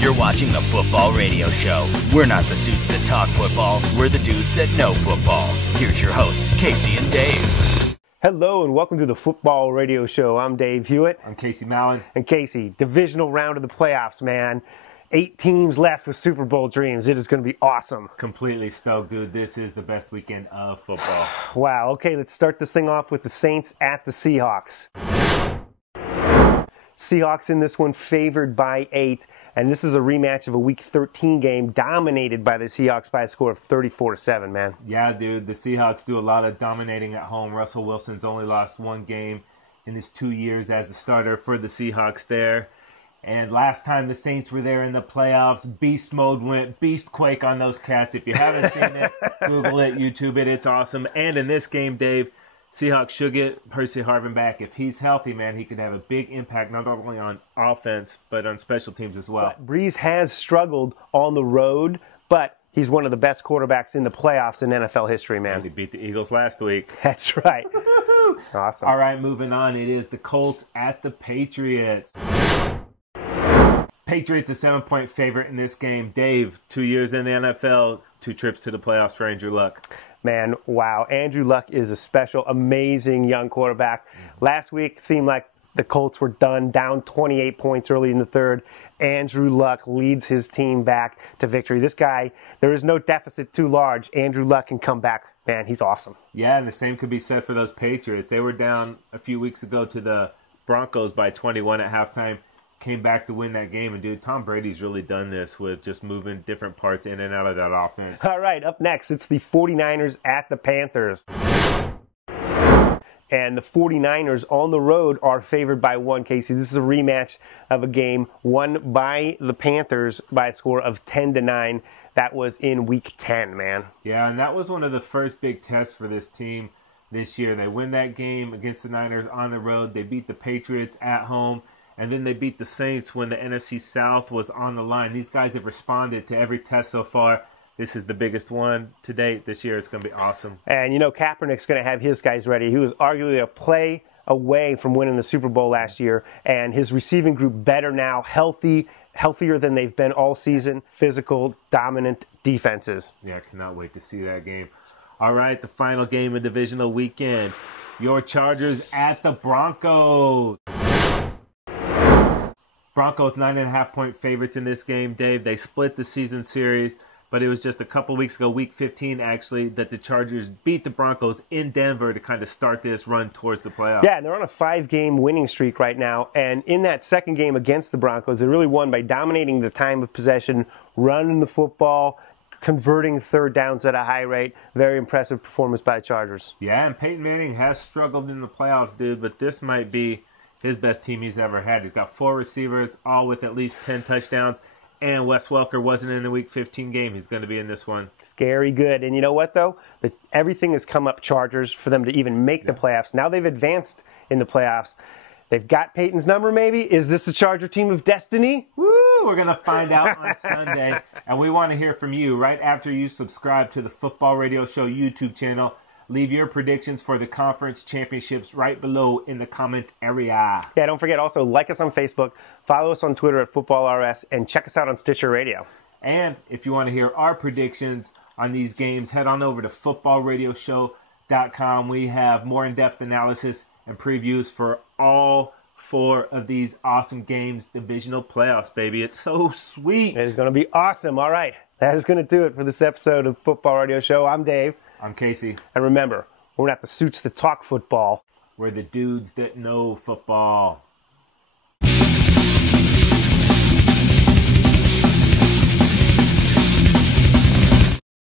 You're watching the Football Radio Show. We're not the suits that talk football. We're the dudes that know football. Here's your hosts, Casey and Dave. Hello and welcome to the Football Radio Show. I'm Dave Hewitt. I'm Casey Mallon. And Casey, divisional round of the playoffs, man. 8 teams left with Super Bowl dreams. It is going to be awesome. Completely stoked, dude. This is the best weekend of football. Wow. Okay, let's start this thing off with the Saints at the Seahawks. Seahawks in this one favored by 8. And this is a rematch of a Week 13 game dominated by the Seahawks by a score of 34-7, man. Yeah, dude. The Seahawks do a lot of dominating at home. Russell Wilson's only lost 1 game in his 2 years as the starter for the Seahawks there. And last time the Saints were there in the playoffs, beast mode went beast quake on those cats. If you haven't seen it, Google it, YouTube it. It's awesome. And in this game, Dave, Seahawks should get Percy Harvin back. If he's healthy, man, he could have a big impact not only on offense, but on special teams as well. But Breeze has struggled on the road, but he's one of the best quarterbacks in the playoffs in NFL history, man. And he beat the Eagles last week. That's right. Awesome. All right, moving on. It is the Colts at the Patriots. Patriots a 7-point favorite in this game. Dave, 2 years in the NFL, 2 trips to the playoffs for Andrew Luck. Man, wow. Andrew Luck is a special, amazing young quarterback. Last week seemed like the Colts were done, down 28 points early in the third. Andrew Luck leads his team back to victory. This guy, there is no deficit too large. Andrew Luck can come back. Man, he's awesome. Yeah, and the same could be said for those Patriots. They were down a few weeks ago to the Broncos by 21 at halftime. Came back to win that game. And, dude, Tom Brady's really done this with just moving different parts in and out of that offense. All right, up next, it's the 49ers at the Panthers. And the 49ers on the road are favored by 1, Casey. This is a rematch of a game won by the Panthers by a score of 10-9. That was in Week 10, man. Yeah, and that was one of the first big tests for this team this year. They win that game against the Niners on the road. They beat the Patriots at home. And then they beat the Saints when the NFC South was on the line. These guys have responded to every test so far. This is the biggest one to date this year. It's going to be awesome. And, you know, Kaepernick's going to have his guys ready. He was arguably a play away from winning the Super Bowl last year. And his receiving group better now, healthier than they've been all season, physical, dominant defenses. Yeah, I cannot wait to see that game. All right, the final game of Divisional weekend. Your Chargers at the Broncos. Broncos 9.5-point favorites in this game, Dave. They split the season series, but it was just a couple weeks ago, Week 15 actually, that the Chargers beat the Broncos in Denver to kind of start this run towards the playoffs. Yeah, and they're on a 5-game winning streak right now. And in that second game against the Broncos, they really won by dominating the time of possession, running the football, converting third downs at a high rate. Very impressive performance by the Chargers. Yeah, and Peyton Manning has struggled in the playoffs, dude, but this might be his best team he's ever had. He's got 4 receivers, all with at least 10 touchdowns. And Wes Welker wasn't in the Week 15 game. He's going to be in this one. Scary good. And you know what, though? Everything has come up Chargers for them to even make the playoffs. Now they've advanced in the playoffs. They've got Peyton's number, maybe. Is this a Charger team of destiny? Woo! We're going to find out on Sunday. And we want to hear from you right after you subscribe to the Football Radio Show YouTube channel. Leave your predictions for the conference championships right below in the comment area. Yeah, don't forget also like us on Facebook, follow us on Twitter at FootballRS, and check us out on Stitcher Radio. And if you want to hear our predictions on these games, head on over to footballradioshow.com. We have more in-depth analysis and previews for all 4 of these awesome games, divisional playoffs, baby. It's so sweet. It's going to be awesome. All right, that is going to do it for this episode of Football Radio Show. I'm Dave. I'm Casey. And remember, we're not the suits that talk football. We're the dudes that know football.